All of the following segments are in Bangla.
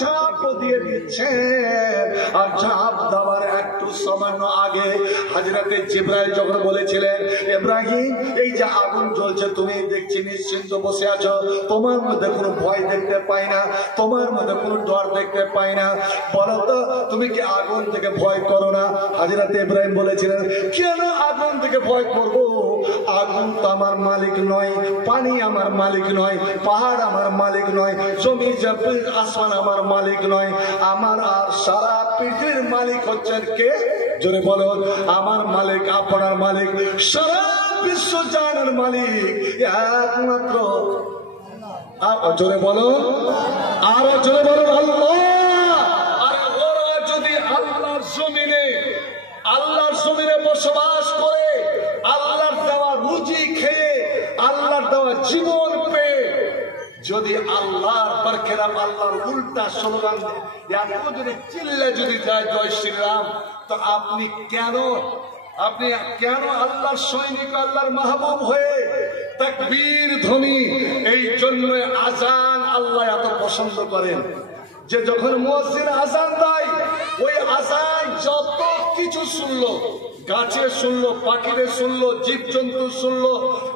ঝাঁপ দিয়ে দিচ্ছে। আর ঝাঁপ দেওয়ার একটু সামান্য আগে হযরতে জিবরাইল যখন বলেছিলেন, ইব্রাহিম এই যে আগুন জ্বলছে তুমি দেখছি নিশ্চিন্ত বসে আছো, তোমার মধ্যে কোনো ভয় দেখতে পাই না, তোমার মধ্যে কোনো ডর দেখতে পাই না, বলো তো তুমি কি আগুন থেকে ভয় করো না? হযরতে ইব্রাহিম বলেছিলেন, কেন আগুন থেকে ভয় করব? আগুন তো আমার মালিক নয়, পানি আমার মালিক নয়, পাহাড় আমার মালিক নয়, জমি জমিন আসমান আমার মালিক নয়, আমার আর সারা পৃথিবীর মালিক হচ্ছেন কে? জোরে বলো, আমার মালিক, আপনার মালিক, সারা বিশ্ব জাহানের মালিক একমাত্র। জোরে বলো, আরো জোরে বলো আল্লাহ। আর ওরা যদি আল্লাহর জমিনে বসবাস করে, আল্লাহর দেওয়া রুজি খেয়ে, আল্লাহর দেওয়া জীবন পেয়ে যদি আল্লাহর বরখেলাফ আল্লাহর উল্টা স্লোগান এত যদি চিল্লে যদি যায় জয় শ্রীরাম, তো আপনি কেন আল্লাহর সৈনিক, আল্লাহর মাহবুব হয়ে তাকবীর ধ্বনি? এই জন্য আজান আল্লাহ এত পছন্দ করেন যে যখন মুয়াজ্জিন আজান দেয়, ওই আজান যত কিছু শুনলো, গাছে শুনলো, পাখিরে শুনলো, জীবজন্তু শুনলো,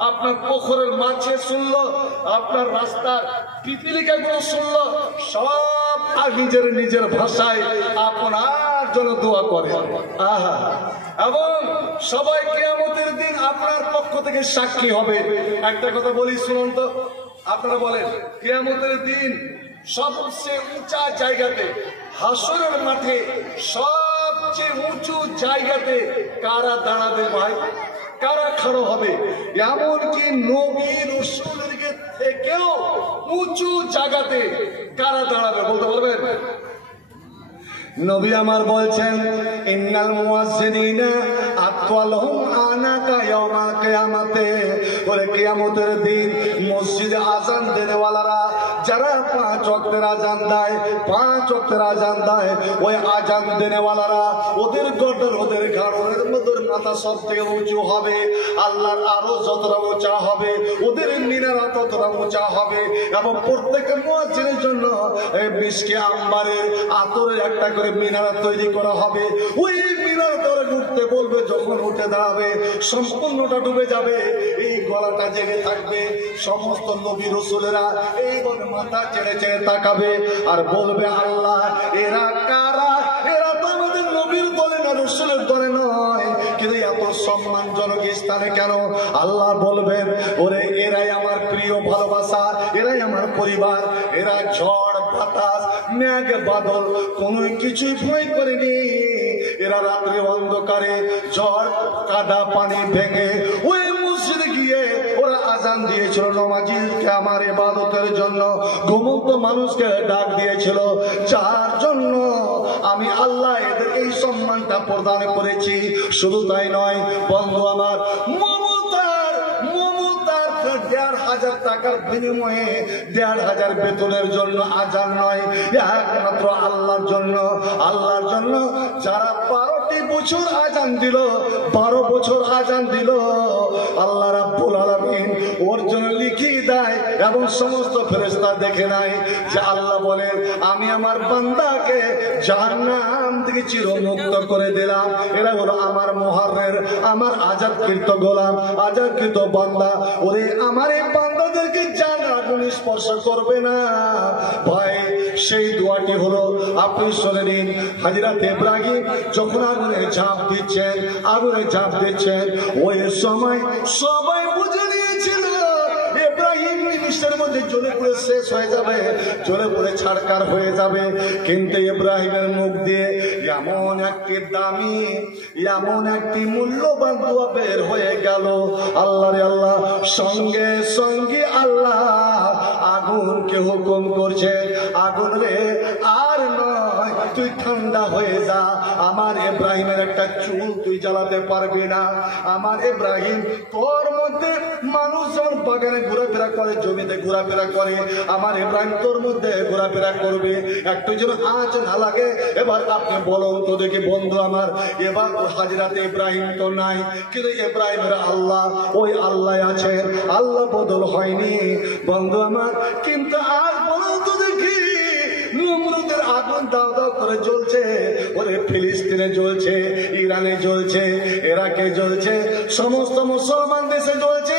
আপনার পুকুরের মাছে শুনলো, আপনার রাস্তার পিপিলিকাগুলো শুনলো, সব আর নিজের ভাষায় আপনার জন্য দোয়া করে। আহা, এবং সবাই কিয়ামতের দিন আপনার পক্ষ থেকে সাক্ষী হবে। একটা কথা বলি শুনুন তো, আপনারা বলেন কিয়ামতের দিন সবচেয়ে উঁচা জায়গাতে, হাসরের মাঠে সবচেয়ে উঁচু জায়গাতে কারা দাঁড়াবে ভাই? কারা খাড়ো হবে? এমনকি নবী রাসূলের থেকেও উঁচু জায়গাতে কারা দাঁড়াবে বলতে পারবেন? নবী আমার বলছেন, ইন্নাল মুয়াজ্জিনিনা আতওয়ালহুম আনাকা ইয়াউমাল কিয়ামাতে। বলে কিয়ামতের দিন মসজিদে আযান দেনেওয়ালারা যারা 5 ওয়াক্তের আযান দেয়, 5 ওয়াক্তের আযান দেয়, ওই আযান দেনেওয়ালারা ওদের গর্দন, ওদের ঘাড়ের মধ্যে মাথা সব থেকে উঁচু হবে, আল্লাহর আরো যতটা উঁচা হবে, ওদের মিনারা ততটা উঁচা হবে। এবং প্রত্যেকের মুয়াজ্জিনের জন্য মিশকে আম্বারের আতরের একটা করে মিনারা তৈরি করা হবে। ওই মিনার ধরে উঠতে বলবে, যখন উঠে দাঁড়াবে সম্পূর্ণটা ডুবে যাবে, এই গলাটা জেগে থাকবে। সমস্ত নবী রাসূলেরা এইভাবে মাথা ছেড়ে ছেড়ে তাকাবে আর বলবে, আল্লাহ এরা কারা? এরা তো আমাদের নবীর দলে না, রাসূলের দলে নয়, কিন্তু এত সম্মানজনক স্থানে কেন? আল্লাহ বলবেন, ওরে এরাই আমার প্রিয় ভালোবাসা, এরাই আমার পরিবার, এরা ঝড় বাতাস মেঘ বাদল কোন কিছুই ভয় করেনি। এরা রাত্রি অন্ধকারে ঝড় কাদা পানি ভেঙে ওই মসজিদে গিয়ে ওরা আজান দিয়েছিল নামাজীকে আমার ইবাদতের জন্য, ঘুমন্ত মানুষকে ডাক দিয়েছিল, যার জন্য আমি আল্লাহ এদের এই সম্মানটা প্রদান করেছি। শুধু তাই নয় বন্ধু আমার, মমতার 1,500 টাকার বিনিময়ে 1,500 বেতনের জন্য আজান নয়, একমাত্র আল্লাহর জন্য। আল্লাহর জন্য যারা 12টি বছর আজান দিল, 12 বছর আজান দিল, আল্লাহ রাব্বুল আলামিন ওর জন্য লিখিয়ে দেয় এবং সমস্ত ফেরেশতা দেখে নেয় যে আল্লাহ বলেন, আমি আমার বান্দাকে জাহান্নাম থেকে চিরমুক্ত করে দিলাম। এরা হলো আমার মুহাররের, আমার আজাদকৃত গোলাম, আজাদকৃত বান্দা। ওরে আমার এই বান্দাদেরকে জান্নাত আগুন স্পর্শ করবে না। ভাই সেই দোয়াটি হলো, আপনি শুনে নিন, হযরত ইব্রাহিম যখন আগুনে ঝাঁপ দিচ্ছেন, ওই সময় সবাই বুঝে নিয়েছিল ইব্রাহিম নিমিষের মধ্যে জ্বলে পুড়ে শেষ হয়ে যাবে, জ্বলে পুড়ে ছাড়কার হয়ে যাবে। কিন্তু ইব্রাহিমের মুখ দিয়ে এমন একটি দামি, এমন একটি মূল্যবান দোয়া বের হয়ে গেল। আল্লাহ রে আল্লাহ, সঙ্গে সঙ্গে আল্লাহ আগুনকে হুকুম করছে, আগুন রে আর নয়, তুই ঠান্ডা হয়ে যা। আমার ইব্রাহিমের একটা চুল তুই জ্বালাতে পারবি না। আমার ইব্রাহিম, তোর মধ্যে মানুষ যেমন বাগানে ঘোরাফেরা করে, জমিতে ঘোরাফেরা করে, আমার ইব্রাহিম তোর মধ্যে ঘোরাফেরা করবে, একটু যেন আঁচ না লাগে। এবার আপনি বলুন তো দেখি বন্ধু আমার, এবার হযরত ইব্রাহিম তো নাই, কিন্তু ইব্রাহিমের আল্লাহ, ওই আল্লাহ আছেন, আল্লাহ বদল হয়নি বন্ধু আমার। কিন্তু আজ বলুন তো দেখি, নমরুদের আগুন দাও দাও করে জ্বলছে, ওরে ফিলিস্তিনে জ্বলছে, ইরানে জ্বলছে, ইরাকে জ্বলছে, সমস্ত মুসলমান দেশে জ্বলছে।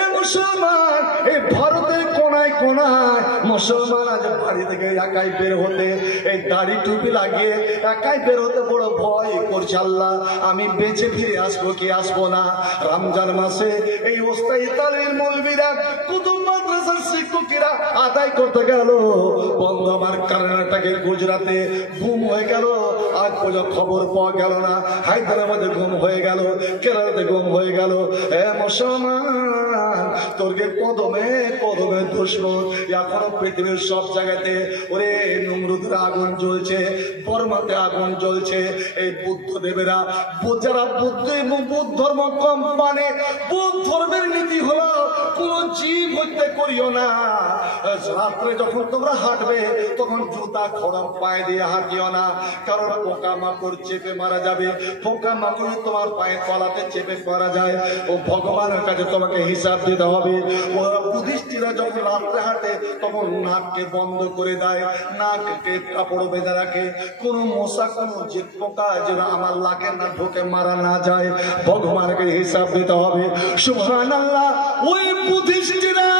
এ মুসলমান, এই ভারতের কোনায় কোনায় মুসলমান আজ বাড়ি থেকে একাই বের হতে, এই দাড়ি টুপি লাগিয়ে একাই বের হতে বড় ভয় করছে। আল্লাহ, আমি বেঁচে ফিরে আসবো কি আসবো না। রমজান মাসে এই ওস্তাদ তালির মৌলবীরা, কুতুব মাদ্রাসার শিক্ষকেরা আদায় করতে গেল, বন্ধ আমার কর্ণাটকে গুজরাটে গুম হয়ে গেল, আজ পর্যন্ত খবর পাওয়া গেল না। হায়দ্রাবাদে গুম হয়ে গেল, কেরালাতে গুম হয়ে গেল। এ মুসলমান, তোরকে কদমে কদমে দুশমন এখনো পৃথিবীর সব জায়গাতে। ওরে নমরুদের আগুন জ্বলছে, বর্মাতে আগুন জ্বলছে। এই বুদ্ধ দেবেরা, যারা বুদ্ধ ধর্ম কম মানে, বুদ্ধ ধর্মের নীতি হলো কোন জীব হত্যা করিও না। রাত্রে যখন তোমরা হাঁটবে তখন জুতা খড়ম পায়ে দিয়ে হাঁটিও না, কারণ পোকা মাকড় চেপে মারা যাবে। পোকা মাকড় তোমার পায়ে তলাতে চেপে মারা যায়, ও ভগবানের কাছে তোমাকে হিসাব দিতে হবে। ওরা বুদ্ধিস্টরা যখন রাত্রে হাঁটে তখন নাককে বন্ধ করে দেয়, নাককে কাপড় বেঁধে রাখে, কোন মশা কোন জিত পোকা যেন আমার লাগে না ঢোকে মারা না যায়, ভগবানকে হিসাব দিতে হবে। সুবহানাল্লাহ, ওই বুদ্ধিস্টরা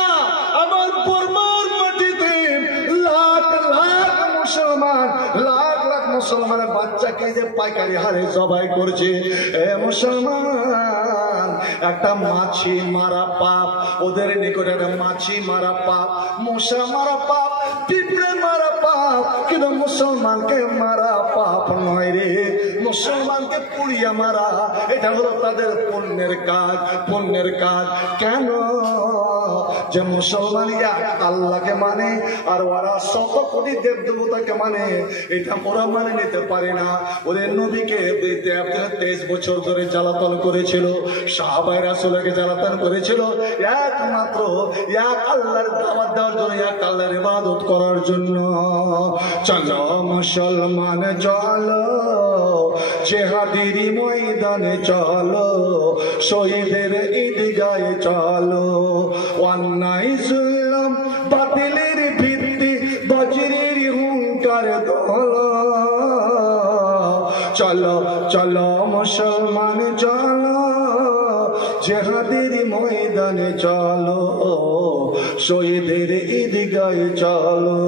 আমার বর্মার মাটিতে লাখ লাখ মুসলমান, লাখ লাখ মুসলমানের বাচ্চাকে যে পাইকারি হারে জবাই করছে। এ মুসলমান, একটা মাছি মারা পাপ, ওদের নিকটে একটা মাছি মারা পাপ, মশা মারা পাপ, পিঁপড়ে মারা পাপ, কিন্তু মুসলমানকে মারা পাপ নয় রে। মুসলমানকে পুড়িয়া মারা, এটা হলো তাদের পুণ্যের কাজ, পুণ্যের কাজ। কেন? যে মুসলমান আল্লাহকে মানে আর ওরা শত কোটি দেব দেবতাকে মানে, এটা ওরা মানে নিতে পারে না। ওদের নবীকে 23 বছর ধরে জ্বালাতন করেছিল, সাহাবায়ে রাসূলকে জ্বালাতন করেছিল একমাত্র এক আল্লাহর দাওয়াত দেওয়ার জন্য, এক আল্লাহর ইবাদত করার জন্য। চলো মুসলমান চলো, জিহাদের ময়দানে চলো, শহীদের ঈদগাহে চলো, অন্যায় জুলুম বাতিলের ভিত্তি বজ্রের হুঙ্কার দোলো। চলো চলো মুসলমান চলো, জিহাদের ময়দানে চলো, শহীদের ঈদগাহে চলো।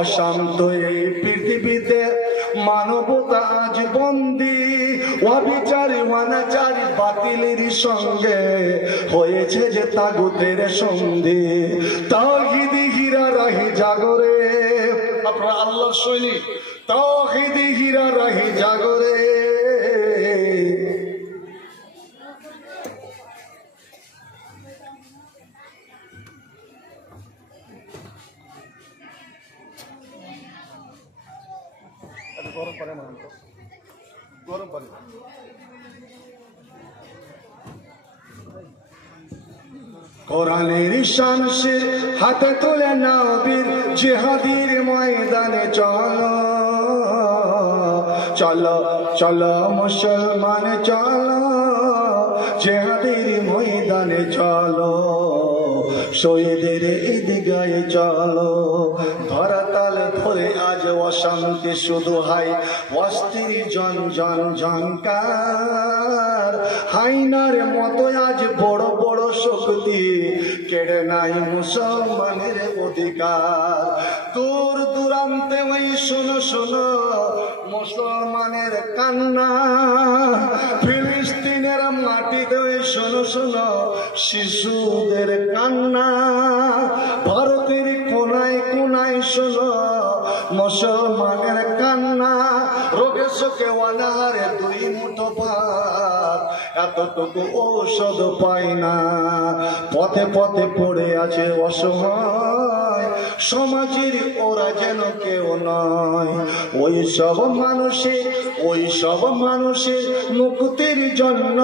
অশান্ত এই পৃথিবীতে মানবতা আজ বন্দী, অবিচারী অনাচারী বাতিলের সঙ্গে হয়েছে যে তাগুতের সন্ধি। তাওহীদি হীরা রাহি জাগরে, আপনারা আল্লাহর সৈনিক, তাওহীদি হীরা রাহি জাগরে। গরম পানি মান, গরম পানি। কোরআনের শামসে হাতে তুলে নাও বীর, জিহাদের ময়দানে চলো। চলো চলো মুসলমান চলো, জিহাদের ময়দানে চলো, শহীদের ঈদগাহে চলো। ধরাতাল ধরে আজ অশান্তি শুধু হাই, অস্থির জন জন ঝংকার, হাইনার মতো আজ বড় বড় শক্তি কেড়ে নাই মুসলমানের অধিকার। দূর দূরান্তে ওই শোনো শোনো মুসলমানের কান্না, ফিলিস্তিনের মাটিতে ওই শোনো শোনো শিশুদের কান্না, ভারতের কোনায় কোনায় শোনো মুসলমানের কান্না। রোগে শোকে অনাহারে দুই মুঠো ভাত, এতটুকু ঔষধ পায় না, পথে পথে পড়ে আছে অসহায়, সমাজের ওরা যেন কেউ নয়। ওই সব মানুষের, ওই সব মানুষের মুক্তির জন্য,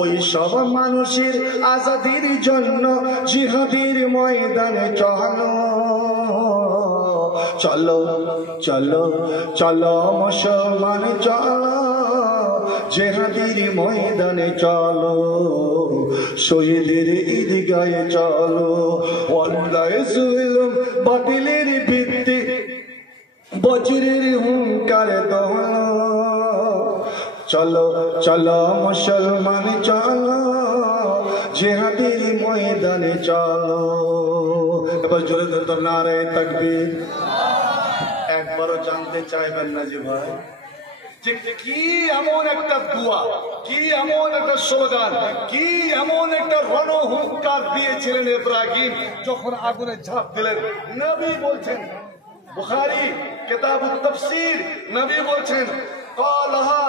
ওই সব মানুষের আজাদির জন্য জিহাদের ময়দানে চলো। চলো চলো চলো মুসলমান চলো, জিহাদের ময়দানে চলো, শহীদের ঈদগাহে চলো। অন্যায় জুলুম বাতিলের ভিত্তি বজ্রের হুঙ্কারে দোল, চলো চলো মুসলমান চলো, জিহাদের ময়দানে চলো। এবার জোরে ধরে নারে তাকবীর। একবারও জানতে চাইবেন না যে ভাই যে কি এমন একটা দোয়া, কি এমন একটা স্লোগান, কি এমন একটা রণহুঙ্কার দিয়েছিলেন ইব্রাহিম যখন আগুনে ঝাঁপ দিলেন। নবী বলছেন, বুখারী কিতাবুত তাফসীর, নবী বলছেন ক্বালাহা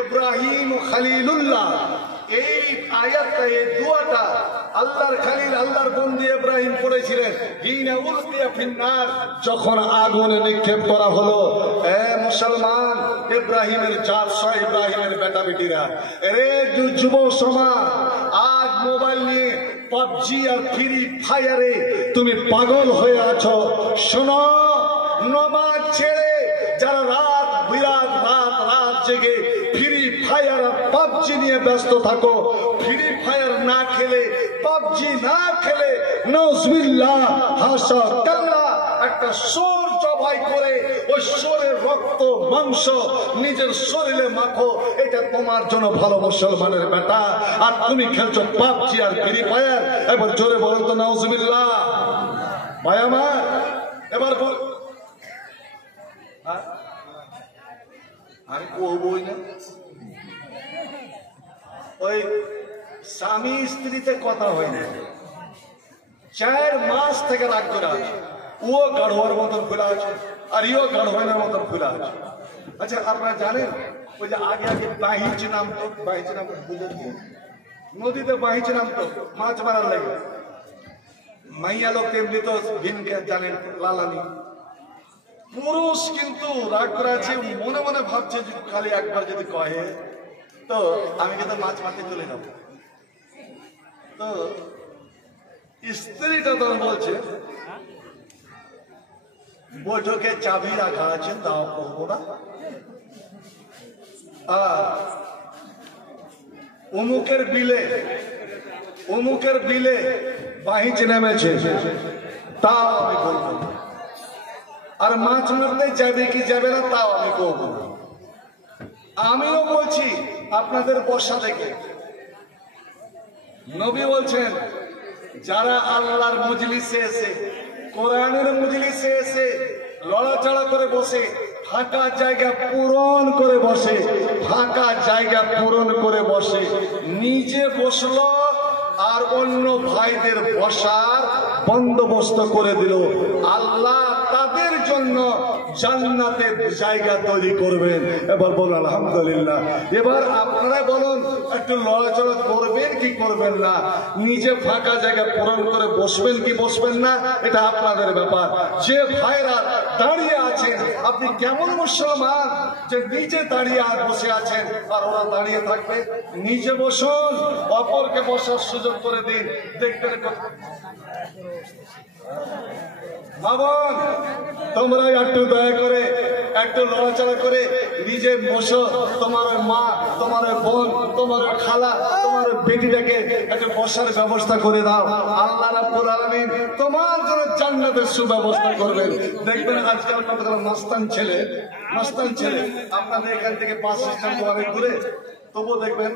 ইব্রাহিম খলিলুল্লাহ। এই আয়াতটা, এই দোয়াটা আল্লাহর খলিল, আল্লাহর বন্ধু ইব্রাহিম পড়েছিলেন হিনা উলকিয়া ফিন্নার, যখন আগুনে নিক্ষেপ করা হলো। এ মুসলমান, ইব্রাহিমের চারশো, ইব্রাহিমের বেটা বেটিরা, রে যুব সমাজ, আজ মোবাইল নিয়ে পাবজি আর ফ্রি ফায়ারে তুমি পাগল হয়ে আছো। শোনো, নমাজ ছেড়ে যারা রাত বিরাত রাত জেগে ফ্রি ফায়ার আর পাবজি নিয়ে ব্যস্ত থাকো, ফ্রি ফায়ার না খেলে, পাবজি না খেলে, নাউজুবিল্লাহ হাসা কাল্লা, একটা সোর জবাই করে ওই সোরের রক্ত মাংস নিজের শরীরে মাখো, এটা তোমার জন্য ভালো মুসলমানের বেটা। আর তুমি খেলছো পাবজি আর ফ্রি ফায়ার। এবার জোরে বলো তো নাউজুবিল্লাহ। ভাই আমার, এবার বল, আমি কবই না। ওই স্বামী স্ত্রীতে কথা হয় না, 4 মাস থেকে রাগ করে আছে। ও গাঢ়ার মতন খোলা আছে আর ইও গাঢ়ার মতন খোলা আছে। আচ্ছা, আপনারা জানেন ওই যে আগে আগে বাহিচ নামতো, বাহিচ নাম বুঝেন, নদীতে বাহিচ নামতো মাছ মারার লাগে। মাইয়া লোক তেমনি তো ভিনকে জানেন, লালানি। পুরুষ কিন্তু রাগ করে আছে, মনে মনে ভাবছে খালি একবার যদি কহে তো আমি কিন্তু মাছ মারতে চলে যাব। তো স্ত্রীটা তখন বলছে, বৈঠকে চাবি রাখা আছে, দাও করবো না। অমুকের বিলে বাহিচ নেমেছে, তাও আমি বলবো। আর মাছ মারতে যাবে কি যাবে না তাও আমি বলবো। আমিও বলছি আপনাদের বর্ষা থেকে, নবী বলছেন যারা আল্লাহর মজলিসে এসে, কোরআনের মজলিসে এসে লড়াচড়া করে বসে, ফাঁকা জায়গা পূরণ করে বসে, ফাঁকা জায়গা পূরণ করে বসে, নিজে বসলো আর অন্য ভাইদের বসার বন্দোবস্ত করে দিল, আল্লাহ তাদের জন্য জান্নাতে জায়গা তৈরি করবেন। এবার বলুন আলহামদুলিল্লাহ। এবার আপনারা বলুন, একটু লড়াচড়া করবেন কি করবেন না? নিজে ফাঁকা জায়গা পূরণ করে বসবেন কি বসবেন না, এটা আপনাদের ব্যাপার। যে ভাইরা দাঁড়িয়ে আছেন, আপনি কেমন মুসলমান যে নিজে দাঁড়িয়ে আর বসে আছেন আর ওরা দাঁড়িয়ে থাকবে? নিজে বসুন, অপরকে বসার সুযোগ করে দিন, দেখবেন। ভাবুন, তোমরা একটু দয়া করে, একটু লড়াচড়া করে নিজে বসো। তোমার মা, তোমার বোন, তোমার খালা, তোমার বেটিটাকে একটু বসার ব্যবস্থা করে দাও। আল্লাহ রাব্বুল আলামিন তোমার জন্য জান্নাতের সুব্যবস্থা করবেন। দেখবেন আজকাল কতগুলো মাস্তান ছেলে আপনাদের এখান থেকে বাস স্ট্যান্ড অনেক দূরে, তবুও দেখবেন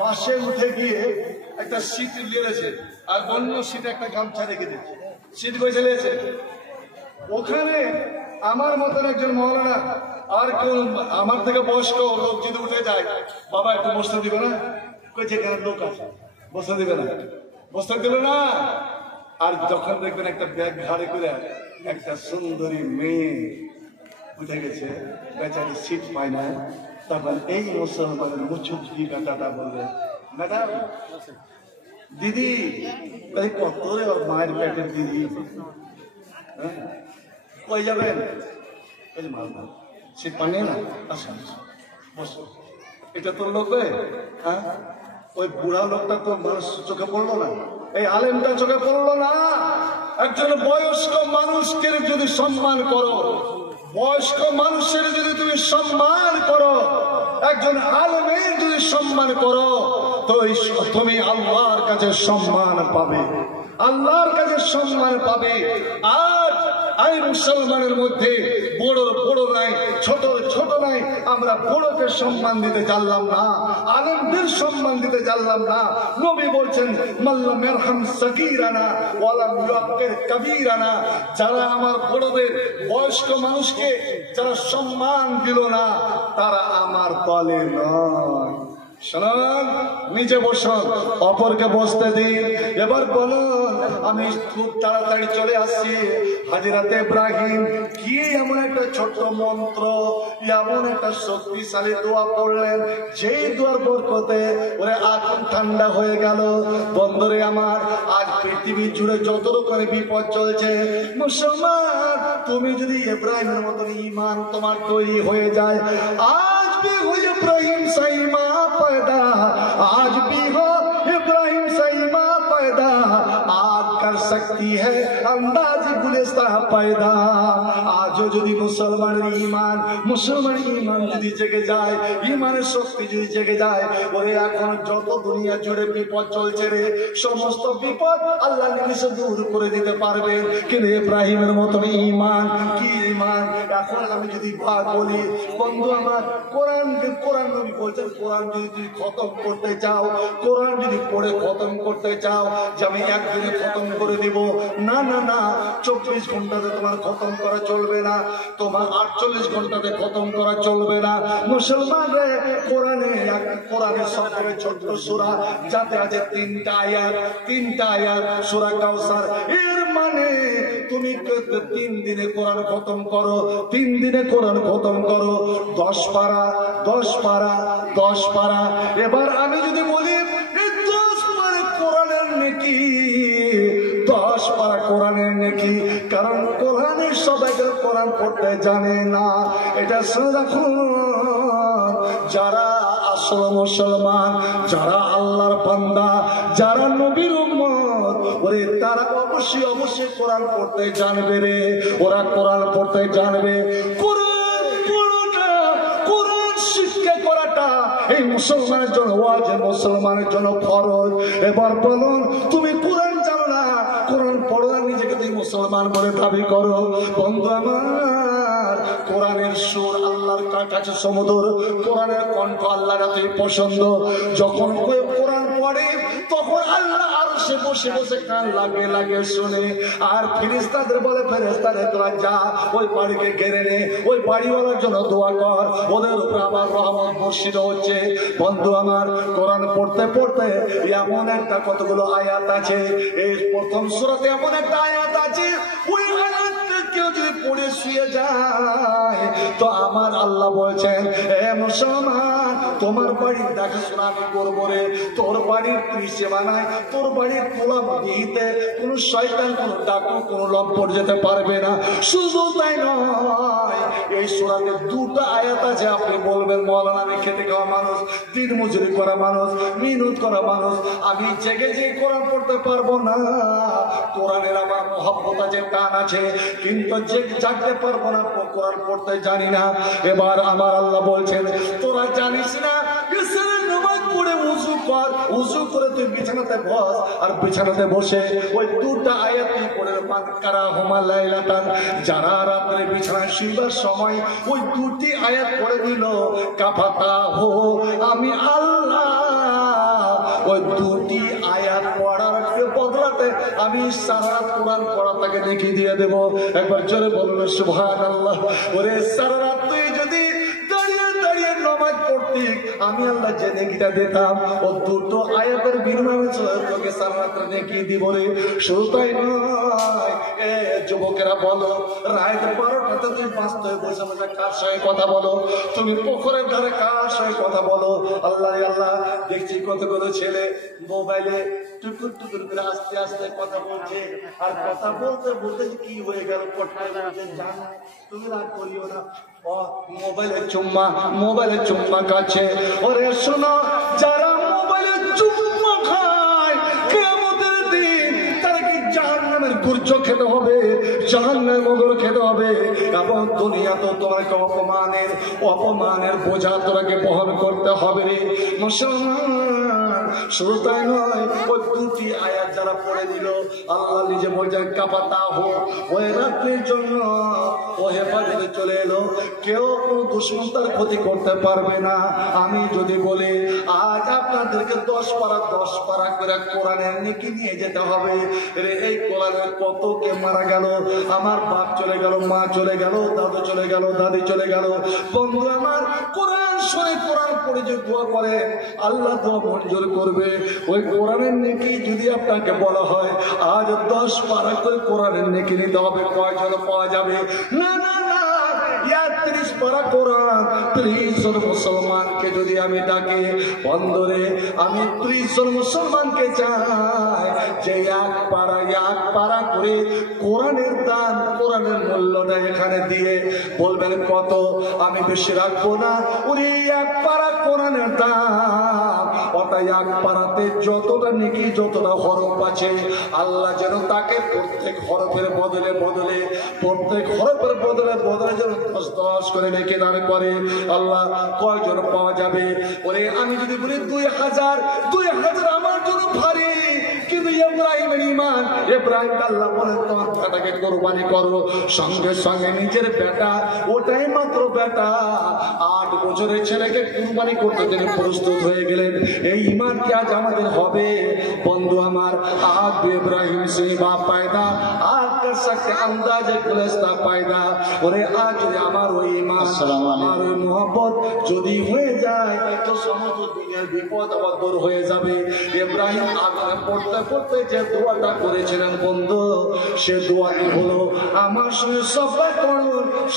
বাসে উঠে গিয়ে একটা সিট নিয়েছে আর অন্য সিটে একটা গামছা রেখে দিচ্ছে। সিট কই চলেছে ওখানে আমার মতন একজন মৌলানা আর কোন আমার থেকে বয়স্ক লোক যদি উঠে যায়, বাবা একটু বসতে দিবে না? যেখানে লোক আছে বসতে দিবে না, বসতে দিবে না। আর যখন দেখবেন একটা ব্যাগ ঘাড়ে করে একটা সুন্দরী মেয়ে উঠে গেছে, বেচারি সিট পায় না, তখন এই মুসলমানের মুচুকি কাটাটা বলবে, ম্যাডাম, দিদি, কত রে ওর মায়ের পেটের দিদি, কই যাবেন? সিট পানি না, আচ্ছা বসো। এটা তোর লোক, হ্যাঁ? ওই বুড়া লোকটা তো মানুষ চোখে পড়লো না, এই আলেমটা চোখে পড়লো না। একজন বয়স্ক মানুষকে যদি সম্মান করো, বয়স্ক মানুষের যদি তুমি সম্মান করো, একজন আলেমের যদি সম্মান করো, তো তুমি আল্লাহর কাছে সম্মান পাবে, আল্লাহর কাছে সম্মান পাবে। আজ এই মুসলমানের মধ্যে বড় বড় নাই, ছোট ছোট নাই, আমরা বড়কে সম্মান দিতে জানলাম না, আলেমদের সম্মান দিতে জানলাম না। নবী বলছেন মাল্লাম ইয়ারহাম সাগীরানা ওয়ালাম ইউআক্কির কাবীরানা, যারা আমার বড়দের বয়স্ক মানুষকে যারা সম্মান দিল না তারা আমার দলে নয়। শুনুন, নিচে বসুন, অপরকে বসতে দিন। এবার বলুন, আমি খুব তাড়াতাড়ি চলে আসছি। হাজরাতে ইব্রাহিম কি এমন একটা ছোট্ট মন্ত্র, এমন একটা শক্তিশালী দোয়া পড়লেন, যেই দোয়ার বরকতে ওরে আগুন ঠান্ডা হয়ে গেল। বন্ধুরে আমার, আজ পৃথিবী জুড়ে যত রকমের বিপদ চলছে, মুসলমান তুমি যদি ইব্রাহিমের মতন ঈমান তোমার তৈরি হয়ে যায়, আজ भी हो इब्राहिम सा ईमान पैदा, आज भी हो इब्राहिम सा ईमान पैदा, आज कर सकती है अंदाज गुलिस्ता पैदा। आज যদি মুসলমানের ঈমান যদি জেগে যায়, ঈমানের শক্তি যদি জেগে যায়, ওরে এখন যত দুনিয়া জুড়ে বিপদ চলছে রে, সমস্ত বিপদ আল্লাহ নিজে দূর করে দিতে পারবেন। কিন্তু ইব্রাহিমের মতন ঈমান, কি ঈমান! এখন আমি যদি বলি বন্ধু আমার, কোরআন নবী বলছেন, কোরআন যদি তুমি খতম করতে চাও, কোরআন যদি পড়ে খতম করতে চাও যে আমি একদিনে খতম করে দিব, না না না, 24 ঘন্টাতে তোমার খতম করা চলবে না, তোমার 48 ঘন্টাতে খতম করা চলবে না। মুসলমান রে, কোরআনের সবথেকে ছোট্ট সূরা, যাতে আছে 3টা আয়াত, সূরা কাউসার। এর মানে তুমি 3 দিনে কোরআন খতম করো, 3 দিনে কোরআন খতম করো, 10 পারা। এবার আমি যদি বলি 10 পারা কোরআনের নেকি, 10 পারা কোরআনের নেকি, কারণ কোরআনের সবাই কোরআন পড়তে জানে না। এটা শুনে রাখুন, যারা আসল মুসলমান, যারা আল্লাহর বান্দা, যারা নবীর উম্মত, ওরে তারা অবশ্যই কোরআন পড়তে জানবে রে, ওরা কোরআন পড়তে জানবে। এই মুসলমানের জন্য ওয়াজিব, মুসলমানের জন্য ফরজ। এবার বলুন, তুমি কোরআন জানো না, কোরআন পড়ো না, নিজেকে তুমি মুসলমান বলে দাবি করো। বন্ধু আমার, কোরআনের সুর আল্লাহর কাছে সমুদর, কোরআনের কণ্ঠ আল্লাহর কাছে পছন্দ। যখন কেউ কোরআন পড়ে তখন আল্লাহ আরশে বসে বসে কান লাগে শুনে, আর ফেরেশতাদের বলে, ফেরেশতারে তোরা যা ওই বাড়িকে ঘিরে নে, ওই বাড়িওয়ালার জন্য দোয়া কর, ওদের উপর আবার রহমত বর্ষিত হচ্ছে। বন্ধু আমার, কোরআন পড়তে পড়তে এমন একটা কতগুলো আয়াত আছে, এই প্রথম সূরাতে এমন একটা আয়াত আছে, ওই আয়াতটা কেউ যদি পড়ে শুয়ে যায় তো আমার আল্লাহ বলছেন, এ মুসলমান, তোমার বাড়ির দেখাশোনা আমি করবো রে, তোর বাড়ির পরিষেবা নাই, তোর বাড়ির পোলা দিতে কোন শয়তান, কোন ডাকু, কোন লম্পট যেতে পারবে না। শুধু তাই নয়, এই সূরাতে 2টা আয়াত আছে। আপনি বলবেন, মওলানা আমি খেটে খাওয়া মানুষ, দিন মজুরি করা মানুষ, মিহনত করা মানুষ, আমি জেগে যে কোরআন পড়তে পারবো না। কোরআনের আমার মহব্বত আছে, টান আছে, কিন্তু জাগতে পারবো না, কোরআন পড়তে জানি না। এবার আমার আল্লাহ বলছেন, তোরা জানিস না, নামাজ পড়ে উযু করে তুই বিছানাতে বস, আর বিছানাতে বসে ওই 2টা আয়াত পড়ে মানকারা হুমা লাইলাতান, যারা রাতে বিছানায় শুইবার সময় ওই 2টি আয়াত পড়ে দিল, কাফাতা হো, আমি আল্লাহ ওই 2টি আয়াত পড়ার বদলাতে আমি সারা রাত কোরআন পড়া তাকে দেখিয়ে দিয়ে দেব। একবার জোরে বলুন সুবহানাল্লাহ। ওরে সারা রাত তুই যদি দাঁড়িয়ে নামাজ পড়তি, আমি আল্লাহ যে নেকিটা দিতাম, ও 2টো আয়াতের বিনিময়ে তোকে সারা রাত দেখিয়ে দিব রে। শুধু তাই নয়, এ যুবকেরা বলো, রাত 12টাতে তুমি বাস্তবে বসে বসে কার সঙ্গে কথা বলো, তুমি পুকুরের ধারে কার সঙ্গে কথা বলো। আল্লাহ দেখছি কতগুলো ছেলে মোবাইলে টুকুর টুকুর করে আস্তে আস্তে কথা বলছে, আর কথা বলতে বলতে কি হয়ে গেল জানো, তুমি রাগ করিও না, মোবাইলে চুম্মা কাছে। ওরে শোনো, যারা মোবাইলে চুম্মা খায়, কিয়ামতের দিন তারা কি জাহান্নামের গুর্জ খেতে হবে, জাহান্নামের মগর খেতে হবে, এবং দুনিয়া তো তোমাকে অপমানের বোঝা তোরাকে বহন করতে হবে রে মুসলমান। শুধু তাই নয়, ওই দুটি আয়াত যারা পড়ে দিল আল্লাহ নিজে বলছেন কাপাতা হো, ওই রাত্রির জন্য ও হেফাজতে চলে এলো, কেউ কোনো দুশ্মন তার ক্ষতি করতে পারবে না। আমি যদি বলি আজ আপনাদেরকে 10 পারা করে কোরআনের নেকি নিয়ে যেতে হবে, এই কোরআনের কত কে মারা গেল, আমার বাপ চলে গেল, মা চলে গেল, দাদু চলে গেল, দাদি চলে গেল। বন্ধু আমার, কোরআন শুনে কোরআন পড়ে যে দোয়া করে আল্লাহ দোয়া মঞ্জুর করবে। ওই কোরআনের নেকি যদি আপনাকে বলা হয় আজ 10 পারা করে কোরআনের নেকি নিতে হবে, কয়জন পাওয়া যাবে? না না না, 30 পারা কোরআন 30 জন মুসলমানকে যদি আমি ডাকি, বন্ধুরে আমি 30 জন মুসলমানকে চাই যে এক পারা করে কোরআনের দান, কোরআনের মূল্যটা এখানে দিয়ে বলবেন কত, আমি বেশি রাখবো না, ওরে এক পারা কোরআনের দাম, ওটা এক পারাতে যতটা নেকি যতটা হরফ আছে আল্লাহ যেন তাকে প্রত্যেক হরফের বদলে যেন 10 করে নেকি দান করে। আল্লাহ কয়জন পাওয়া যাবে? ওরে আমি যদি বলি 2000 আমার জন্য ভারী, কিন্তু ইব্রাহিমের ঈমান, ইব্রাহিম আল্লাহ বলেন তোমার বেটাকে কুরবানি করো, সঙ্গে সঙ্গে নিজের বেটা, ওটাই মাত্র বেটা, 8 বছরের ছেলেকে কুরবানি করতে তিনি প্রস্তুত হয়ে গেলেন। এই ঈমান কি আজ আমাদের হবে? বন্ধু আমার, আজ ইব্রাহিম সে বাপ পায়দা, আজ কর সকতে আন্দাজে গুলিস্তা পায়দা। ওরে আজ যদি আমার ওই ঈমান, আমার ওই মোহব্বত যদি হয়ে যায় তো সমস্ত দুনিয়ার বিপদ আবার দূর হয়ে যাবে। ইব্রাহিম আগে পড়তে যে দোয়াটা করেছিলেন বন্ধু, সে দোয়াটি হলো, আমার সঙ্গে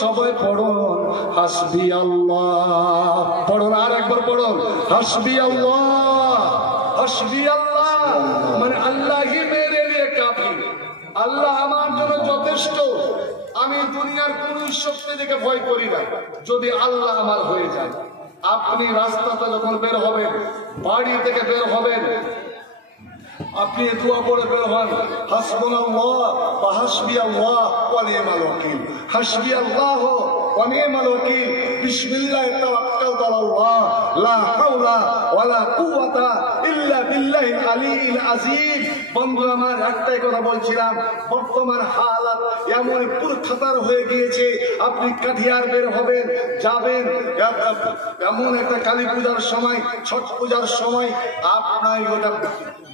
সবাই পড়ুন হাসবি আল্লাহ, পড়ুন আর একবার পড়ুন হাসবি আল্লাহ, হাসবি আল্লাহ মানে আল্লাহ হি মেরে লিয়ে কাফি, আল্লাহ আমার জন্য যথেষ্ট, আমি দুনিয়ার কোন শক্তি থেকে ভয় করি না যদি আল্লাহ আমার হয়ে যায়। আপনি রাস্তাতে যখন বের হবেন, বাড়ি থেকে বের হবেন, আপনি দোয়া করে বের হন, হাসবুনাল্লাহ ওয়া হাসবিয়াল্লাহ ওয়া নি'মাল ওয়াকিল, হাসবিয়াল্লাহ ওয়া নি'মাল ওয়াকিল, বিসমিল্লাহি তাওয়াক্কালতু আলাল্লাহ, লা হাওলা ওয়া লা কুওয়াতা ইল্লা বিল্লাহিল আলিয়্যিল আযীম। বন্ধু আমার, একটাই কথা বলছিলাম, বর্তমান হালাত এমন পুরখাতার হয়ে গিয়েছে, আপনি কাঠিয়ার বের হবেন, যাবেন এমন একটা কালী পূজার সময়, ছট পূজার সময়, আপনার ওটা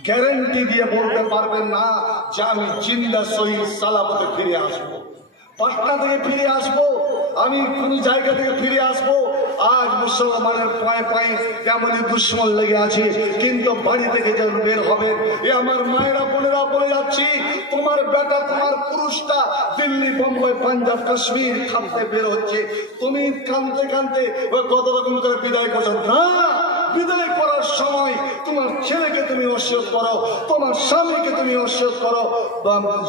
গ্যারেন্টি দিয়ে বলতে পারবেন না যে আমি জিন্দা সহি সালামতে ফিরে আসবো, পাটনা থেকে ফিরে আসবো, আমি কোন জায়গা থেকে ফিরে আসবো। আজ মুসলমানের পায়ে কেমনই দুশ্মন লেগে আছে, কিন্তু বাড়ি থেকে যখন বের হবেন, এ আমার মায়েরা বোনেরা বলে যাচ্ছি, তোমার বেটা, তোমার পুরুষটা দিল্লি, বোম্বাই, পাঞ্জাব, কাশ্মীর খামতে বের হচ্ছে, তুমি কানতে কানতে কত রকম করে বিদায় করছো না। বিদায় করার সময় তোমার ছেলেকে তুমি ওসিয়ত করো, তোমার স্বামীকে তুমি ওসিয়ত করো,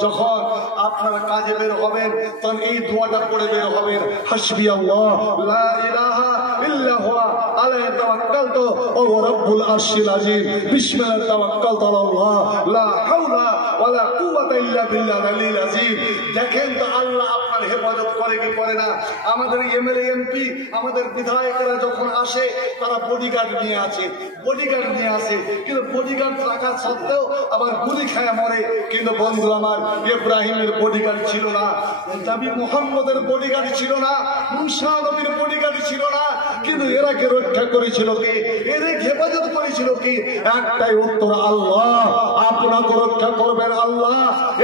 যখন আপনারা কাজে বের হবেন তখন এই দোয়াটা পড়ে বের হবেন, হাসবিয়াল্লাহ লা ইলাহা ইল্লা হুয়া আলাইহি তাওয়াক্কালতু ওয়া হুয়া রাব্বুল আরশিল আযীম, বিসমিল্লাহি তাওয়াক্কালতু আলাল্লাহ, লা হাওলা ওয়া লা কুওয়াতা ইল্লা বিল্লাহিল আলিয়্যিল আযীম। দেখেন তো আল্লাহ আপনার হেফাজত করে কি করে না। আমাদের এমএলএ এমপি, আমাদের বিধায়করা যখন আসে তারা বডিগার্ড নিয়ে আছে, কিন্তু বডিগার্ড রাখা সত্ত্বেও আবার গুলি খায় মরে। কিন্তু বন্ধু আমার, ইব্রাহিমের বডিগার্ড ছিল না, নবী মুহাম্মদের বডিগার্ড ছিল না, মুসা নবীর বডিগার্ড ছিল না, কিন্তু এরাকে রক্ষা করেছিল কে? এদের হেফাজত করেছিল কি? একটাই উত্তর, আল্লাহ। আপনাকে রক্ষা করবেন আল্লাহ।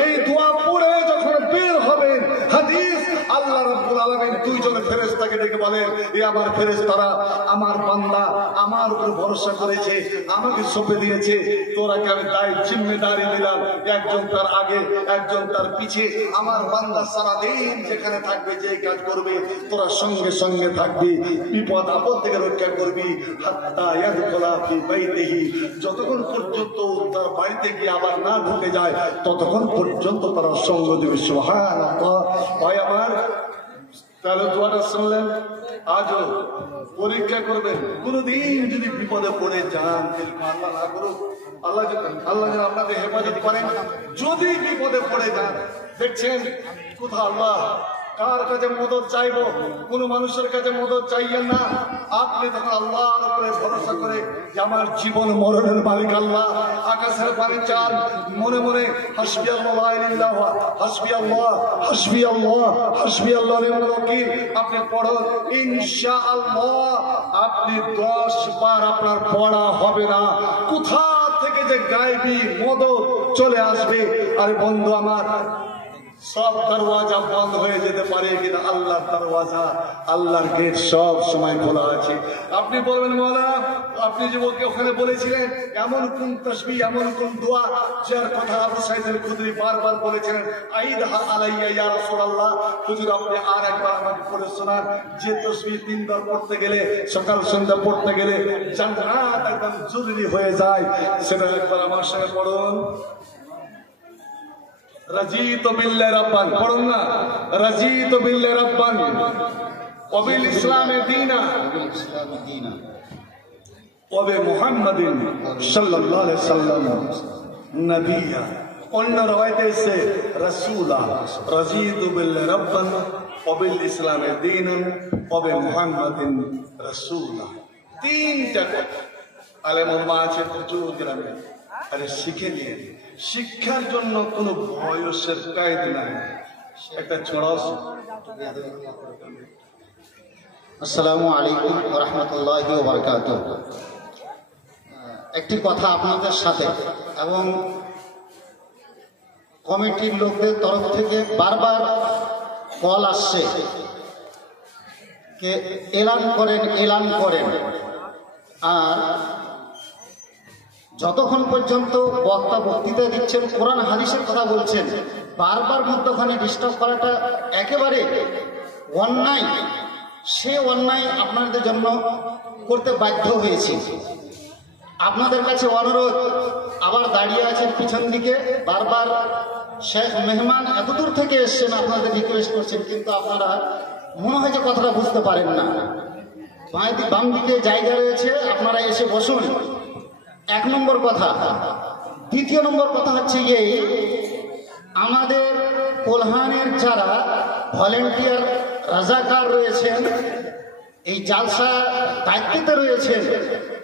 এই দোয়া পড়ে যখন বের হবেন, হাদিস আল্লাহ রাব্বুল আলামিন 2 জন ফেরেশতাকে ডেকে বলেন, এ আমার ফেরেশতারা, আমার বান্দা আমার উপর ভরসা করেছে, আমাকে সঁপে দিয়েছে, তোরাকে আমি জিম্মেদারি দিলাম, একজন তার আগে একজন তার পিছে, আমার বান্দা সারাদিন যেখানে থাকবে, যে কাজ করবে, তোরা সঙ্গে সঙ্গে থাকবি, বিপদ আপদ থেকে রক্ষা করবি, হাত্তা ইয়াদখুলা ফি বাইতিহি, যতক্ষণ পর্যন্ত তার বাড়িতে গিয়ে আবার না ঢুকে যায় ততক্ষণ পর্যন্ত তারা সঙ্গ দেবে। সুবহানাল্লাহ। ভাই আমার, তাহলে দোয়াটা শুনলেন, আজও পরীক্ষা করবেন, কোনদিন যদি বিপদে পড়ে যান, আল্লাহ না করুক, আল্লাহ যেন আপনাদের হেফাজত করেন। যদি বিপদে পড়ে যান, দেখছেন কোথাও আল্লাহ কার কাছে মদত চাইবো? কোনো মানুষের কাছে মদত চাইবেন না। আপনি তখন আল্লাহর উপরে ভরসা করে যে আমার জীবন মরণের মালিক আল্লাহ, আকাশের পানি চান, মনে মনে হাসবি আল্লাহ লা ইলাহা ইল্লাল্লাহ, হাসবি আল্লাহ, হাসবি আল্লাহ, হাসবি আল্লাহ নি'মাল ওয়াকিল আপনি পড়ুন। ইনশাআল্লাহ আপনি 10 বার আপনার পড়া হবে না। কোথা থেকে যে গায়েবী মদত চলে আসবে। আরে বন্ধু আমার, সব দরওয়াজা বন্ধ হয়ে যেতে পারে, কিন্তু আল্লাহর দরওয়াজা, আল্লাহর গেট সব সময় খোলা আছে। আপনি বলবেন মওলানা, আপনি যে ওখানে বলেছিলেন এমন কোন তাসবিহ, এমন কোন দোয়া যার কথা আবু সাঈদ আল খুদরি বারবার বলেছিলেন, আইদহা আলাইয়া ইয়া রাসূলুল্লাহ, হুজুর আপনি আর একবার আমাকে পড়ে শোনান, যে তাসবিহ 3 বার পড়তে গেলে, সকাল সন্ধ্যা পড়তে গেলে জান্নাত একদম জরুরি হয়ে যায়, সেটা একবার আমার সঙ্গে পড়ুন। রাজিতু বিল্লাহি রাব্বান, পড়ুন না, রাজিতু বিল্লাহি রাব্বান ওয়া বিল ইসলামি দীনা ওয়া বি মুহাম্মাদিন সাল্লাল্লাহু আলাইহি সাল্লাম নবিয়্যা। অন্য রওয়ায়াতে এসেছে রাসূলা, রাজিতু বিল্লাহি রাব্বান ওয়া বিল ইসলামি দীনা ওয়া বি মুহাম্মাদিন রাসূলা। 3টা আলেম ওলামা আছে প্রচুর গ্রামে। আরে শিখে নিয়ে, শিক্ষার জন্য কোন বয়সের কায়দ নাই। একটা ছোড়া। আসসালামু আলাইকুম ওয়া রাহমাতুল্লাহি ওয়া বারাকাতুহু। একটি কথা আপনাদের সাথে এবং কমিটির লোকদের তরফ থেকে বারবার কল আসছে, কে এলান করেন, এলান করেন। আর যতক্ষণ পর্যন্ত বক্তা বক্তৃতা দিচ্ছেন, কোরআন হাদিসের কথা বলছেন, বারবার মধ্যখানে ডিস্টার্ব করাটা একেবারে অন্যায়। সে অন্যায় আপনাদের জন্য করতে বাধ্য হয়েছি। আপনাদের কাছে অনুরোধ, আবার দাঁড়িয়ে আছেন পিছন দিকে, বারবার শেখ মেহমান এত দূর থেকে এসছেন, আপনাদের রিকোয়েস্ট করছেন, কিন্তু আপনারা মনে হয় যে কথাটা বুঝতে পারেন না। বাম দিকে জায়গা রয়েছে, আপনারা এসে বসুন। 1 নম্বর কথা। 2 নম্বর কথা হচ্ছে এই, আমাদের কোলহানের যারা ভলেন্টিয়ার রাজাকার রয়েছেন, এই জালসা দায়িত্বে রয়েছেন,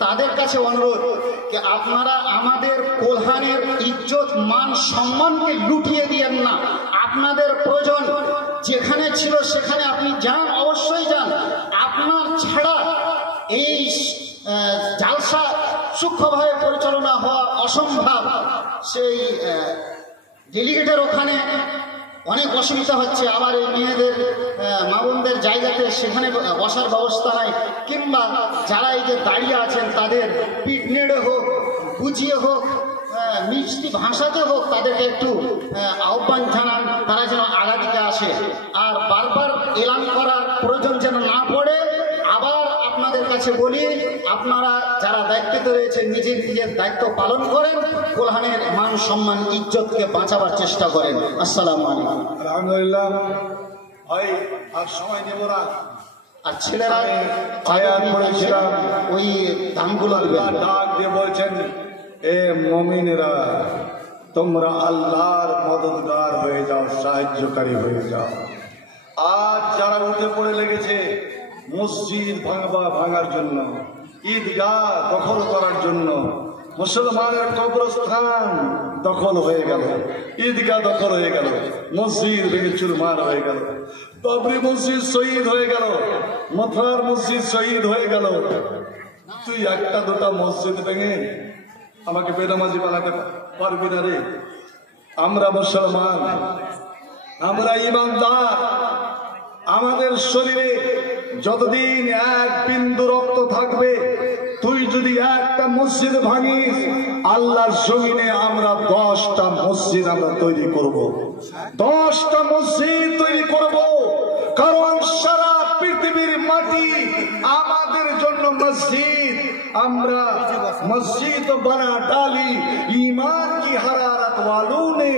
তাদের কাছে অনুরোধ যে আপনারা আমাদের কোলহানের ইজ্জত মান সম্মানকে লুটিয়ে দিয়েন না। আপনাদের প্রয়োজন যেখানে ছিল সেখানে আপনি যান, অবশ্যই যান। আপনার ছাড়া এই জালসা সূক্ষ্মভাবে পরিচালনা হওয়া অসম্ভব। সেই ডেলিগেটের ওখানে অনেক অসুবিধা হচ্ছে, আবার এই মেয়েদের মা বোনদের জায়গাতে সেখানে বসার ব্যবস্থা নাই, কিংবা যারা এই যে দাঁড়িয়ে আছেন তাদের পিঠ নেড়ে হোক, বুঝিয়ে হোক, মিষ্টি ভাষাতে হোক, তাদেরকে একটু আহ্বান জানান, তারা যেন আগা দিকে আসে। আর বারবার এলান করার প্রয়োজন যেন না পড়ে। আবার আপনাদের কাছে বলি, আপনারা যারা দায়িত্বে রয়েছেন নিজের নিজের দায়িত্ব পালন করেন, কোলহানের মান সম্মান ইজ্জতকে বাঁচাবার চেষ্টা করেন। আসসালামু আলাইকুম। আলহামদুলিল্লাহ ভাই, আর সময় দেব না। আর ছেলেরা আয়াত পড়েছিলাম, ওই দামগুলো ডাক দিয়ে বলছেন, এ মুমিনেরা, তোমরা আল্লাহর মদদগার হয়ে যাও, সাহায্যকারী হয়ে যাও। আজ যারা উঠে পড়ে লেগেছে মসজিদ ভাঙার জন্য, ঈদগাহ দখল করার জন্য, মুসলমানের কবরস্থান দখল হয়ে গেল, ঈদগাহ দখল হয়ে গেল, মসজিদ ভেঙে চুরমার হয়ে গেল, বাবরি মসজিদ শহীদ হয়ে গেল, মথুরার মসজিদ শহীদ হয়ে গেল। তুই 1টা 2টা মসজিদ ভেঙে আমাকে বেনামাজি বানাতে পারবি না রে। আমরা মুসলমান, আমরা ইমানদার। আমাদের শরীরে যতদিন 1 বিন্দু রক্ত থাকবে, তুই যদি 1টা মসজিদ ভাঙিস, আল্লাহর জমিনে আমরা 10টা মসজিদ আমরা তৈরি করব। 10টা মসজিদ তৈরি করব, কারণ সারা পৃথিবীর মাটি আমাদের জন্য মসজিদ। আমরা मस्जिद बना डाली, ईमान की हरारत वालों ने,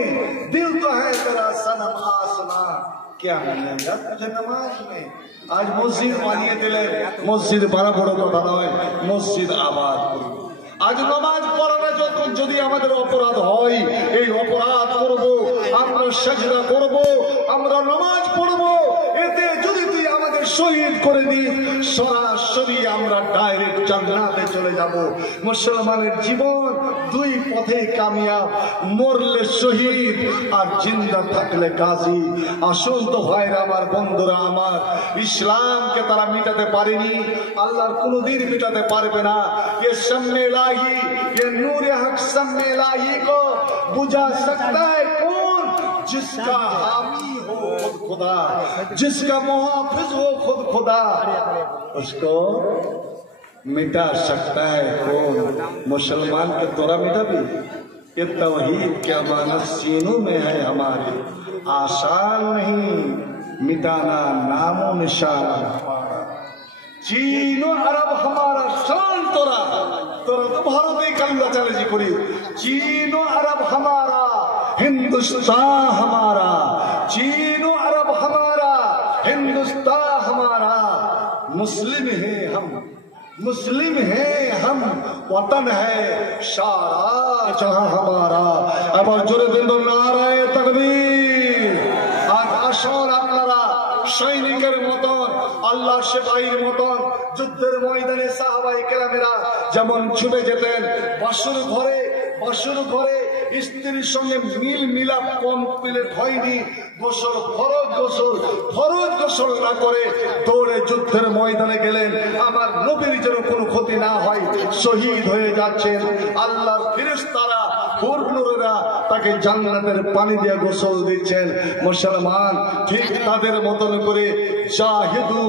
दिल तो है तेरा सनम आसमां, क्या मिलेगा तुझे नमाज में। आज मस्जिद বানিয়ে দিলে, মসজিদ বাড়া বড় কথা নয়, মসজিদ আবাদ করব। আজ নামাজ পড়ানো যদি আমাদের অপরাধ হয়, এই অপরাধ করব, আমরা সাজদা করব, আমরা নামাজ পড়ব, করে দিই, সরাসরি আমরা ডাইরেক্ট জান্নাতে চলে যাব। মুসলমানের জীবন দুই পথে কামিয়াব, মরলে শহীদ আর জিন্দা থাকলে গাজী। আসুন তো ভাইরা আমার, বন্ধুরা আমার, ইসলামকে তারা মিটাতে পারেনি, আল্লাহর কোনদিন মিটাতে পারবে না। ये शम्मे इलाही, ये नूर हक शम्मे इलाही को बुझा सकता है कौन? जिसका हामी हो खुद खुदा, जिसका मुहाफिज हो खुद खुदा, उसको मिटा सकता है कौन? मुसलमान के तोरा मिटा भी ये तौहीद क्या मानस सीनों में है हमारे, आसान नहीं मिटाना नामो निशाना। चीन अरब हमारा शान, तोरा तोरा तो भारत कलमा चले जी करी। चीन अरब हमारा, हिंदुस्तान हमारा, चीन अरब हमारा, हिंदुस्तान हमारा। मुस्लिम है हम, मुस्लिम है हम, वतन है सारा जहां हमारा। अब जोरे दिन तो नाराए तकबीर। आज আসুন আপনারা সৈনিকের মতন, আল্লাহ সেবাইয়ের মতন যুদ্ধের ময়দানে সাহাবায়ে কেরামেরা যেমন ছুটে যেতেন, বাসর ঘরে স্ত্রীর সঙ্গে মিল মিলাপ কমপ্লিট হয়নি, ফরজ গোসল না করে দৌড়ে যুদ্ধের ময়দানে গেলেন। আমার নবীর যেন কোনো ক্ষতি না হয়, শহীদ হয়ে যাচ্ছেন। আল্লাহর ফেরেশতারা হুরনুরেরা তাকে জান্নাতের পানি দিয়ে গোসল দিচ্ছেন। মুসলমান ঠিক তাদের মতন করে জাহিদু,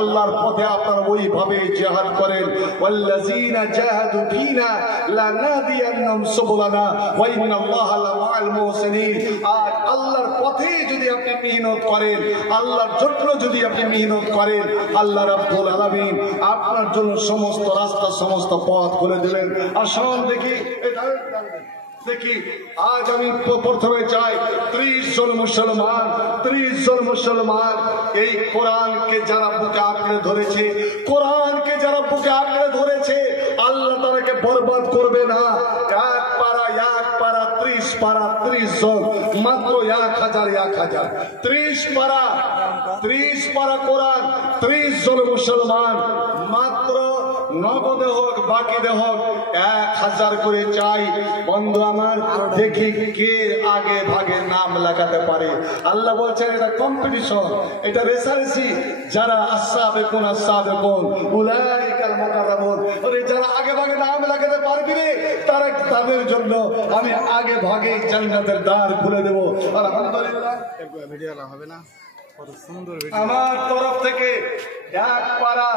আল্লাহর পথে আপনারা ওইভাবে জিহাদ করেন। ওয়াল্লাযীনা জাহাদু ফীনা লানাহদিয়ান্নাহুম সুবুলানা ওয়া ইন্নাল্লাহা লামাআল মুহসিনিন। আর আল্লাহর পথে যদি আপনি মেহনত করেন, আল্লাহর জন্য যদি আপনি মেহনত করেন, আল্লাহ রাব্বুল আলামিন আপনার জন্য সমস্ত রাস্তা, সমস্ত পথ খুলে দিলেন। আসুন দেখি এটা দেখি। আজ আমি প্রথমে চাই 30 জন মুসলমান এই কোরআনকে যারা বুকে আঁকড়ে ধরেছে, কোরআনকে যারা বুকে আঁকড়ে ধরেছে, আল্লাহ তাদেরকে বরবাদ করবে না। এক পারা 30 পারা 30 জন, মাত্র 1000 30 পারা কোরআন, 30 জন মুসলমান, মাত্র নগদে হোক বাকিতে হোক 1000 করে চাই। বন্ধু আমার, দেখি কে আগে ভাগে নাম লাগাতে পারে। আল্লাহ বলছেন এটা কম্পিটিশন, এটা রেসারেসি। যারা আসাবেকুন উলাইকাল মুকাররাবুন, যারা আগে ভাগে নাম লাগাতে পারবি রে, তারা তাদের জন্য আমি আগে ভাগে জান্নাতের দ্বার খুলে দেব। আলহামদুলিল্লাহ। ভিডিও হবে না, আমার তরফ থেকে 1 পারা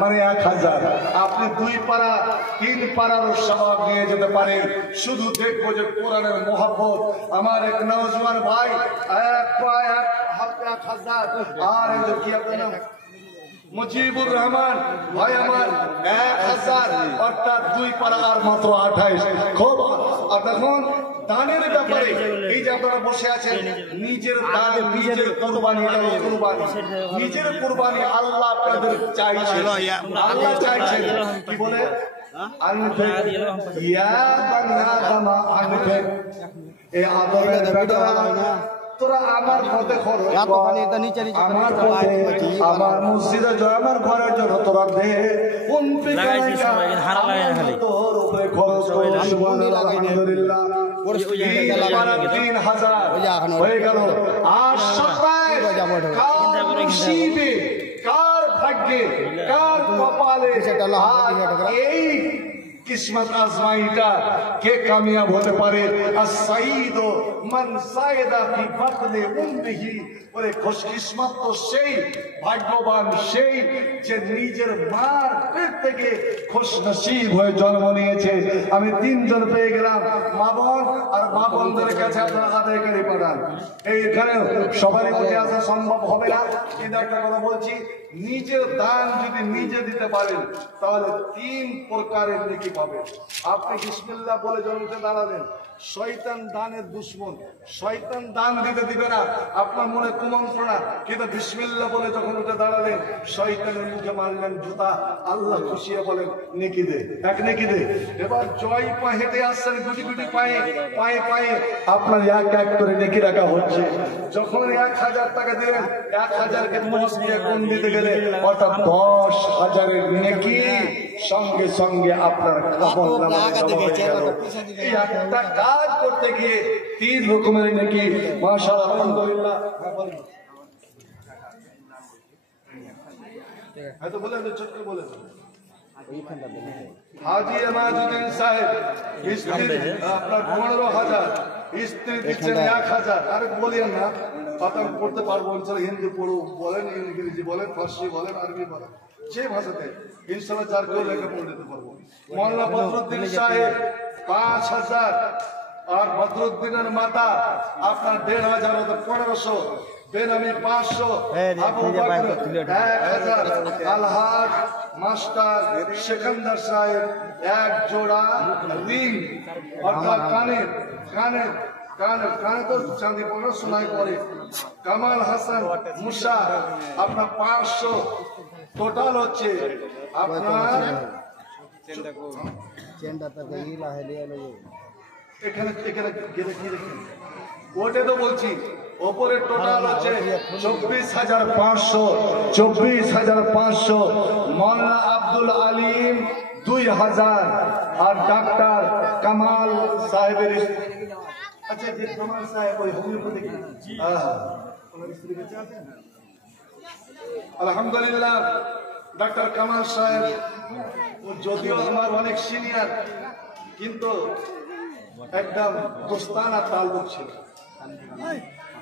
মানে 1000, আপনি 2 পারা 3 পারারও সওয়াব নিয়ে যেতে পারেন। শুধু দেখবো যে কোরআনের মহব্বত। আমার এক নওজওয়ান ভাই 1000, আর এই যে কি আপনার নাম মুজিবুর রহমান ভাই, আমার 1000, অর্থাৎ 2 পারা আর মাত্র 28। খুব দেখুন দানের ব্যাপারে, এই যে আপনারা বসে আছেন, নিজের দান, নিজের কুরবানি, নিজের কুরবানি আল্লাহ আপনাদের চাইছেন। আল্লাহ চাইছেন কি বলে, এই আদরের বেটা তোরা আমার পথে খরচ, আমার মসজিদে জয়, আমার ঘরের জন্য তোরা দে, তোর উপরে খরচ করে। আলহামদুলিল্লাহ 3000 হয়ে গেল। আর সবাই কার ভাগ্যে, কার কপালে এই কিসমত আজমাইটা কে কামিয়াব হতে পারে। as-sayyid man saida fi batni ummihi, বলে খুশকিসমত তো সেই, ভাগ্যবান সেই যে নিজের মার পেট থেকে খুশনসিব হয়ে জন্ম নিয়েছে। আমি 3 জন পেয়ে গেলাম, মা বোন আর মা বোনদের কাছে আপনারা আদায় করে পাঠান। এইখানে সবারই উঠে আসা সম্ভব হবে না, কিন্তু একটা কথা বলছি, নিজের দান যদি নিজে দিতে পারেন তাহলে 3 প্রকারের নেকি পাবে। আপনি বিসমিল্লাহ বলে যখন উঠে দাঁড়ালেন, শয়তান দানের দুশ্মন, শয়তান দান দিতে দিবে না, আপনার মনে কুমন্ত্রণা, কিন্তু বিসমিল্লাহ বলে যখন উঠে দাঁড়ালেন, শয়তানের মুখে মারলেন জুতা, আল্লাহ খুশিয়ে বলেন নেকি দে, এক নেকি দে। এবার জয় পা হেঁটে আসছেন গুটি গুটি পায়ে পায়ে পায়ে, আপনার এক এক করে নেকি রাখা হচ্ছে। যখন 1000 টাকা দিলেন, 1000কে 10 দিয়ে গুণ দিতে গেলে অর্থাৎ 10,000-এর নেকি সঙ্গে সঙ্গে আপনার আমলনামায় জমা হয়ে গেল। এই একটা কাজ করতে গিয়ে 3 রকমের নেকি, মাশাআল্লাহ, আলহামদুলিল্লাহ। হয়তো বলেন, ছোট্ট বলেন, হাজি এমাজুদ্দিন সাহেব স্ত্রী আপনার 15,000, স্ত্রী দিচ্ছেন 1,000। আরে বলিয়েন না, কথা পড়তে পারবো ইনশাল্লাহ, হিন্দি পড়ো বলেন, ইংরেজি বলেন, ফার্সি বলেন, আরবি বলেন, যে ভাষাতে ইনশাল্লাহ যার কেউ লেখা পড়ে দিতে পারবো। মোল্লা বদরুদ্দিন সাহেব 5,000, আর বদরুদ্দিনের মাতা আপনার 1,500, 1500, বেনামি 500, আবু বকর 1000, আলহাজ মাস্টার সেকান্দার সাহেব 1 জোড়া রিং, অর্থাৎ কানের কানের কানের কানে তো চাঁদি পরে সোনায় পরে। কামাল হাসান মুসা আপনার 500, টোটাল হচ্ছে আপনার এখানে এখানে গেলে কি দেখেন, ওটা তো বলছি, ওপরে টোটাল হচ্ছে 24,500, 24,500। মৌলানা আব্দুল আলিম 2,000, আর ডাক্তার কামাল সাহেবের, আচ্ছা যে কামাল সাহেব ওই হোমিওপ্যাথি, আলহামদুলিল্লাহ ডাক্তার কামাল সাহেব যদিও আমার অনেক সিনিয়র, কিন্তু একদম দোস্তানা তাল্লুক ছিল।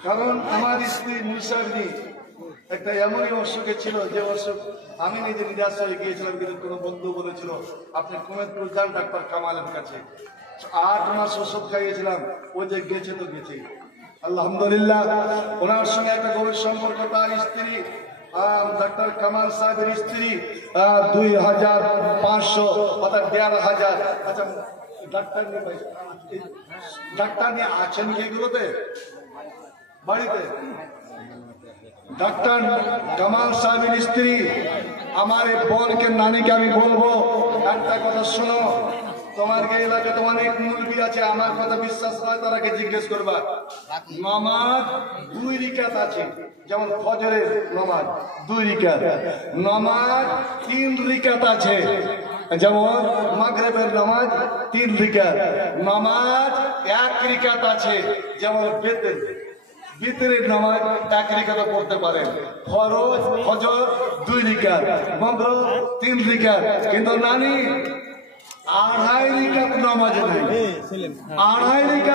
কারণ আমার স্ত্রী মুসারনি একটা এমনই অসুখে ছিল, যে অসুখ আমি নিজে নিরাশ হয়ে গিয়েছিলাম, কিন্তু কোনো বন্ধু বলেছিল আপনি কুমেদপুর যান ডাক্তার কামালের কাছে। 8 মাস ওষুধ খাইয়েছিলাম, ও যে গেছে তো গেছে। আলহামদুলিল্লাহ ওনার সঙ্গে একটা গভীর সম্পর্ক। তার স্ত্রী ডাক্তার কামাল সাহেবের স্ত্রী 2,500, অর্থাৎ 1,500। আচ্ছা ডাক্তার নিয়ে আছেন কি এগুলোতে বাড়িতে? ডাক্তার কামাল সাহেবের স্ত্রী আমার এই বোনকে, নানিকে আমি বলবো একটা কথা শোনো, তোমার এই এলাকাতে অনেক মুরব্বী আছে, আমার কথা বিশ্বাস হয় তারাকে জিজ্ঞেস করবা। নামাজ 2 রিকাত আছে, যেমন ফজরের নামাজ 2 রিকাত, নামাজ 3 রিকাত আছে, যেমন মাগরিবের নামাজ 3 রিকাত, নামাজ 1 রিকাত আছে, যেমন বিতরের নামাজ 1 রিকাত পড়তে পারেন, ফরজ ফজর 2 রিকাত, মাগরিব 3 রিকাত। কিন্তু নানি 2.5 রিকাত নামাজ নাই, 2.5 রিকাত